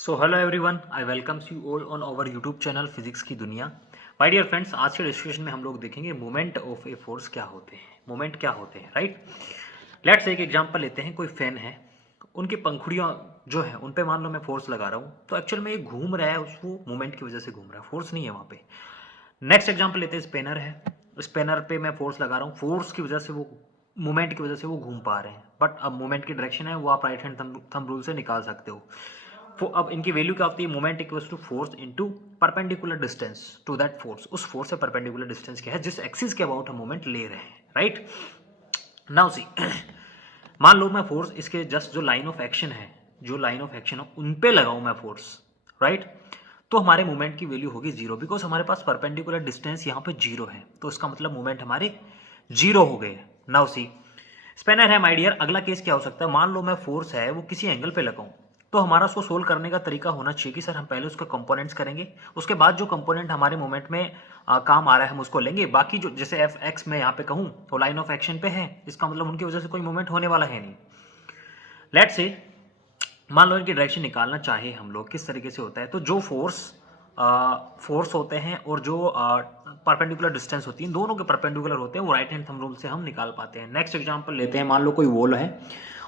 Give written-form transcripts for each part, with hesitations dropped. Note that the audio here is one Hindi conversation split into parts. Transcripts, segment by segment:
So hello everyone, I welcomes you all on our YouTube channel physics की दुनिया। माय डियर फ्रेंड्स, आज के डिस्कशन में हम लोग देखेंगे मोमेंट ऑफ ए फोर्स क्या होते हैं, मोमेंट क्या होते हैं, राइट। लेट्स एक एग्जांपल लेते हैं। कोई फैन है, उनकी पंखुड़ियाँ जो है उन पे मान लो मैं फोर्स लगा रहा हूँ, तो एक्चुअल में ये घूम रहा है, उसको मोमेंट की वजह से घूम रहा है, फोर्स नहीं है वहाँ पे। नेक्स्ट एग्जांपल लेते हैं, स्पेनर है, स्पेनर पे मैं फोर्स लगा रहा हूँ, फोर्स की वजह से वो मूवमेंट की वजह से वो घूम पा रहे हैं, बट अब मूवमेंट की डायरेक्शन है वो आप राइट हैंड थंब रूल से निकाल सकते हो। अब इनकी वैल्यू क्या होती है, moment equals to force into perpendicular distance to that force. उस फोर्स से परपेंडिकुलर डिस्टेंस क्या है जिस एक्सिस के अबाउट हम मोमेंट ले रहे हैं, राइट। नाउ सी मान लो मैं फोर्स इसके जस्ट जो लाइन ऑफ एक्शन है, जो लाइन ऑफ एक्शन है उन पे लगाऊं मैं फोर्स, राइट। तो हमारे मोमेंट की वैल्यू होगी जीरो, बिकॉज हमारे पास परपेंडिकुलर डिस्टेंस यहाँ पे जीरो है, तो इसका मतलब मोमेंट हमारे जीरो हो गए। नाउ सी स्पेनर है माय डियर। अगला केस क्या हो सकता है, मान लो मैं फोर्स है वो किसी एंगल पे लगाऊं, तो हमारा उसको सोल्व करने का तरीका होना चाहिए कि सर हम पहले उसके कंपोनेंट्स करेंगे, उसके बाद जो कंपोनेंट हमारे मोमेंट में काम आ रहा है हम उसको लेंगे। बाकी जो जैसे एफ एक्स में यहाँ पे कहूँ तो लाइन ऑफ एक्शन पे है, इसका मतलब उनकी वजह से कोई मूवमेंट होने वाला है नहीं। लेट्स से मान लो इनकी डायरेक्शन निकालना चाहे हम लोग, किस तरीके से होता है, तो जो फोर्स होते हैं और जो परपेंडिकुलर डिस्टेंस होती है, दोनों के परपेंडिकुलर होते हैं, वो राइट हैंड थंब रूल से हम निकाल पाते हैं। नेक्स्ट एग्जांपल लेते हैं, मान लो कोई वॉल है,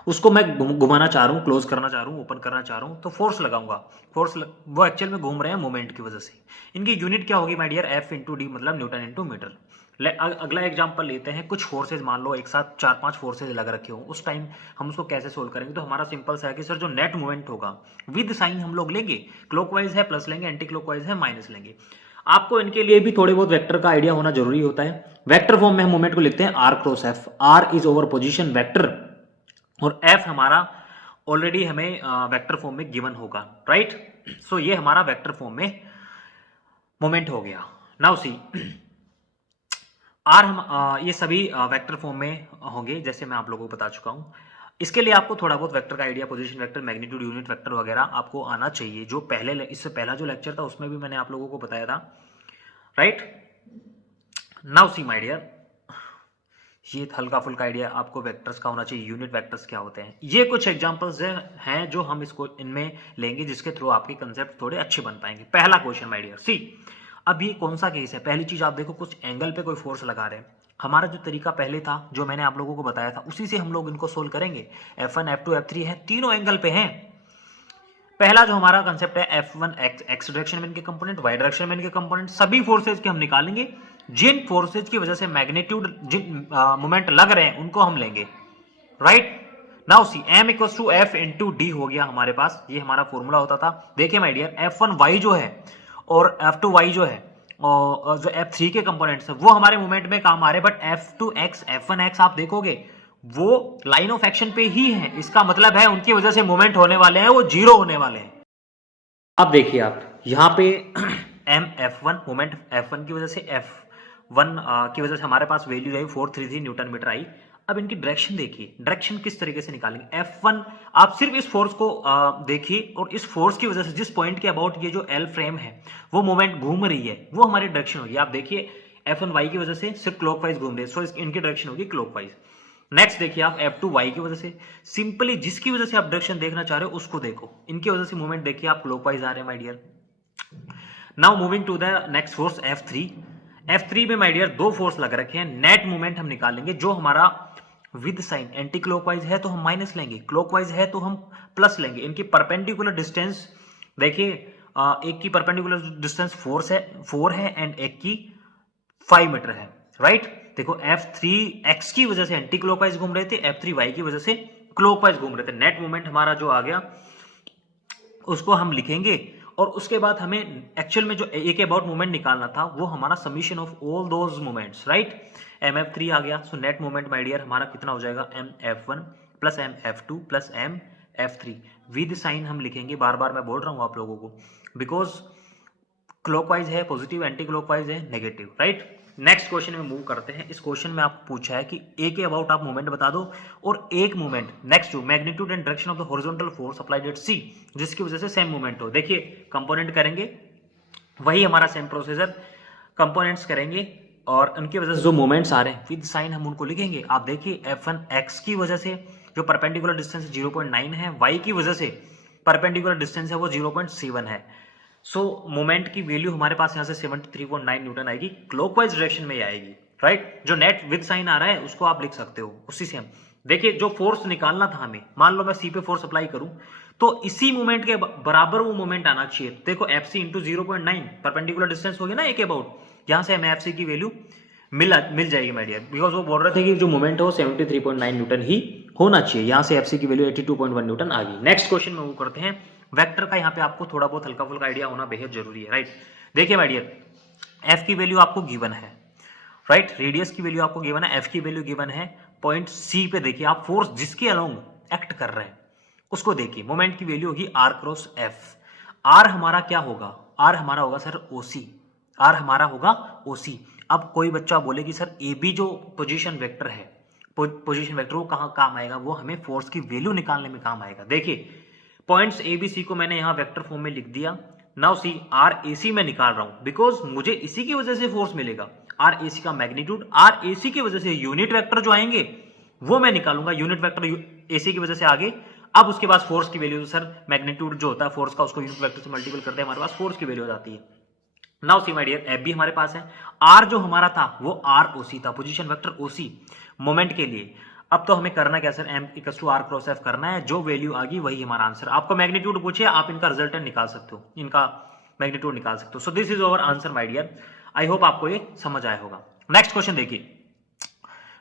उसको मैं घुमाना चाह रहा हूँ, क्लोज करना चाह रहा हूँ, ओपन करना चाह रहा हूँ, तो फोर्स लगाऊंगा। वो एक्चुअल में घूम रहे हैं मोमेंट की वजह से। इनकी यूनिट क्या होगी my dear, F into D, मतलब न्यूटन इंटू मीटर। अगला एग्जांपल लेते हैं, कुछ फोर्सेज मान लो एक साथ 4-5 फोर्सेज लग रखे हो, उस टाइम हम उसको कैसे सोल्व करेंगे। तो हमारा सिंपल सा है कि सर जो नेट मूवमेंट होगा विद साइन हम लोग लेंगे, क्लॉकवाइज है प्लस लेंगे, एंटी क्लॉकवाइज है माइनस लेंगे। आपको इनके लिए भी थोड़े बहुत वेक्टर का आइडिया होना जरूरी होता है। वेक्टर फॉर्म में हम मूवमेंट को लिखते हैं R cross F. R is our position vector और एफ हमारा ऑलरेडी हमें वेक्टर फॉर्म में गिवन होगा, राइट। सो ये हमारा वेक्टर फॉर्म में मोमेंट हो गया। नाउ सी आर हम ये सभी वेक्टर फॉर्म में होंगे, जैसे मैं आप लोगों को बता चुका हूं। इसके लिए आपको थोड़ा बहुत वेक्टर का idea, position vector, magnitude, unit vector वगैरह आपको आना चाहिए, जो पहले इससे पहला जो लेक्चर था उसमें भी मैंने आप लोगों को बताया था, right. Now see my dear, ये हल्का फुल्का आइडिया आपको वेक्टर्स का होना चाहिए, यूनिट वेक्टर्स क्या होते हैं। ये कुछ एग्जांपल्स हैं जो हम इसको इनमें लेंगे, जिसके थ्रू आपके कंसेप्ट थोड़े अच्छे बन पाएंगे। पहला क्वेश्चन माय डियर, सी अब ये कौन सा केस है। पहली चीज आप देखो, कुछ एंगल पे कोई फोर्स लगा रहे हैं। हमारा जो तरीका पहले था, जो मैंने आप लोगों को बताया था, उसी से हम लोग इनको सोल्व करेंगे। F1 F2 F3 है, तीनों एंगल पे हैं। पहला जो हमारा कंसेप्ट है F1 एक्स डायरेक्शन में इनके कंपोनेंट, वाई डायरेक्शन में इनके कंपोनेंट, सभी फोर्सेज के हम निकालेंगे। जिन फोर्सेज की वजह से मैग्नीट्यूड, जिन मोमेंट लग रहे हैं उनको हम लेंगे, right. Now see m equals to F into D हो गया हमारे पास, ये हमारा फॉर्मूला होता था। देखिए माय डियर, F1y जो है और F2y जो है और जो F3 के कंपोनेंट्स है वो हमारे मूवमेंट में काम आ रहे हैं, बट F2x F1x आप देखोगे वो लाइन ऑफ एक्शन पे ही है, इसका मतलब है उनकी वजह से मूवमेंट होने वाले हैं, वो जीरो होने वाले हैं। अब देखिए आप यहाँ पे m F1 मोमेंट F1 की वजह से F1 की वजह से हमारे पास वैल्यू आई 433 न्यूटन मीटर आई। अब इनकी डायरेक्शन देखिए, डायरेक्शन किस तरीके से निकालेंगे। F1 आप सिर्फ इस फोर्स को देखिए, और इस फोर्स की वजह से जिस पॉइंट के अबाउट ये जो L फ्रेम है वो मोमेंट घूम रही है, वो हमारी डायरेक्शन होगी। आप देखिए F1y की वजह से सिर्फ क्लॉकवाइज घूम रही है, सो इनकी डायरेक्शन होगी क्लॉकवाइज। नेक्स्ट देखिए आप F2y की वजह से, सिंपली जिसकी वजह से आप डायरेक्शन देखना चाह रहे हो उसको देखो, इनकी वजह से मूवमेंट देखिए आप क्लॉकवाइज आ रहे हैं my dear. Now moving to the next force F3। F3 में माय डियर दो फोर्स लग रखे हैं, नेट मूवमेंट हम निकालेंगे। जो हमारा विद साइन एंटी क्लॉकवाइज है तो हम माइनस लेंगे, क्लॉकवाइज है तो हम प्लस लेंगे। इनकी परपेंडिकुलर डिस्टेंस देखिए, एक की परपेंडिकुलर डिस्टेंस 4 है एंड एक की 5 मीटर है, राइट। देखो F3x की वजह से एंटी क्लॉकवाइज घूम रहे थे, F3y की वजह से क्लॉकवाइज घूम रहे थे। नेट मूवमेंट हमारा जो आ गया उसको हम लिखेंगे, और उसके बाद हमें एक्चुअल में जो ए के अबाउट मूवमेंट निकालना था वो हमारा summation of all those movements, right. MF3 आ गया, so net movement my dear हमारा कितना हो जाएगा, MF1 plus MF2 plus MF3। With sign हम लिखेंगे, बार बार मैं बोल रहा हूं आप लोगों को, बिकॉज क्लॉकवाइज है पॉजिटिव, एंटी क्लॉकवाइज है नेगेटिव, राइट। नेक्स्ट क्वेश्चन में मूव करते हैं। इस क्वेश्चन में आपको पूछा है कि ए के अबाउट आप मूवमेंट बता दो, और एक movement next to magnitude and direction of the horizontal force applied at C, जिसकी वजह से सेम मूवमेंट हो। देखिए कंपोनेंट करेंगे, वही हमारा सेम प्रोसीजर, कंपोनेंट्स करेंगे और उनकी वजह से जो मूवमेंट्स आ रहे हैं विद साइन हम उनको लिखेंगे। आप देखिए F1x की वजह से जो परपेंडिकुलर डिस्टेंस 0.9 है, y की वजह से परपेंडिकुलर डिस्टेंस है वो 0.7 है। सो मोमेंट की वैल्यू हमारे पास यहाँ से 73.9 न्यूटन आएगी, क्लॉकवाइज डायरेक्शन में ही आएगी, राइट। जो नेट विद साइन आ रहा है उसको आप लिख सकते हो उसी से हम देखिए, जो फोर्स निकालना था हमें, मान लो मैं सी पे फोर्स अप्लाई करूं तो इसी मोमेंट के बराबर वो मोमेंट आना चाहिए। देखो F C into 0.9 perpendicular distance हो गया ना एक अबाउट, यहां से हमें एफ सी की वैल्यू मिल जाएगी माय डियर, बिकॉज वो बोल रहे थे कि जो मोमेंट है वो 73.9 न्यूटन ही होना चाहिए। यहां से एफ सी की वैल्यू 82.1 न्यूटन आ गई। नेक्स्ट क्वेश्चन में वो करते हैं, वेक्टर का यहाँ पे आपको थोड़ा बहुत हल्का फुल्का आइडिया होना बेहद जरूरी है, राइट। देखिए माय डियर, एफ की वैल्यू आपको गिवन है, राइट, रेडियस की वैल्यू आपको गिवन है, एफ की वैल्यू गिवन है। पॉइंट सी पे देखिए आप फोर्स जिसके अलोंग एक्ट कर रहे हैं उसको देखिए, मोमेंट की वैल्यू होगी आर क्रॉस एफ। आर हमारा क्या होगा, आर हमारा होगा सर ओसी, आर हमारा होगा ओसी। अब कोई बच्चा बोले कि सर ए बी जो पोजीशन वेक्टर है, पोजीशन वेक्टर वो कहाँ काम आएगा, वो हमें फोर्स की वैल्यू निकालने में काम आएगा। देखिए पॉइंट्स ए बी सी को मैंने यहां वेक्टर फॉर्म में लिख दिया। नाउ सी आर ए सी में निकाल रहा हूं, बिकॉज मुझे इसी की वजह से फोर्स मिलेगा, आर ए सी का मैग्नीट्यूड, आर ए सी की वजह से यूनिट वेक्टर जो आएंगे वो मैं निकालूंगा, यूनिट वेक्टर ए सी की वजह से आगे। अब उसके बाद फोर्स की वैल्यू, सर मैग्नीट्यूड जो होता है फोर्स का उसको यूनिट वेक्टर से मल्टीपल करते हैं, हमारे पास फोर्स की वैल्यू हो जाती है। Now see my dear, F भी हमारे पास है, आर जो हमारा था वो आर ओ सी था, position vector O C moment के लिए। अब तो हमें करना क्या sir, M equal to R cross F करना है, जो वैल्यू आ गई वही हमारा आंसर। आपको मैग्नीट्यूड पूछे आप इनका रिजल्टेंट निकाल सकते हो, इनका मैग्नीट्यूड निकाल सकते हो। So this is our answer my dear, I hope आपको ये समझ आया होगा। नेक्स्ट क्वेश्चन देखिए,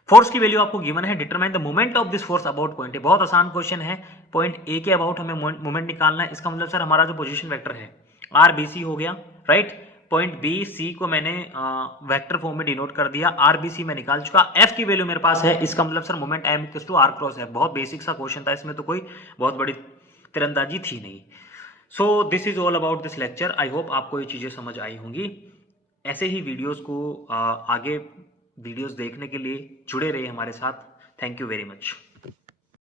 फोर्स की वैल्यू आपको गिवन है, determine the moment of this force about point A. बहुत आसान क्वेश्चन है, पॉइंट ए के अबाउट हमें मोमेंट निकालना है। इसका मतलब सर हमारा जो पोजीशन वेक्टर है आर बी सी हो गया, राइट। पॉइंट बी सी को मैंने वेक्टर फॉर्म में डिनोट कर दिया, आर बी सी में निकाल चुका। एफ की वैल्यू मेरे पास है, इसका मतलब sir moment M equal to R cross F. बहुत बेसिक सा क्वेश्चन था, इसमें तो कोई बहुत बड़ी तिरंदाजी थी नहीं। So this is all about this lecture, I hope आपको ये चीजें समझ आई होंगी। ऐसे ही वीडियोस को आगे वीडियोस देखने के लिए जुड़े रहिए हमारे साथ। Thank you very much.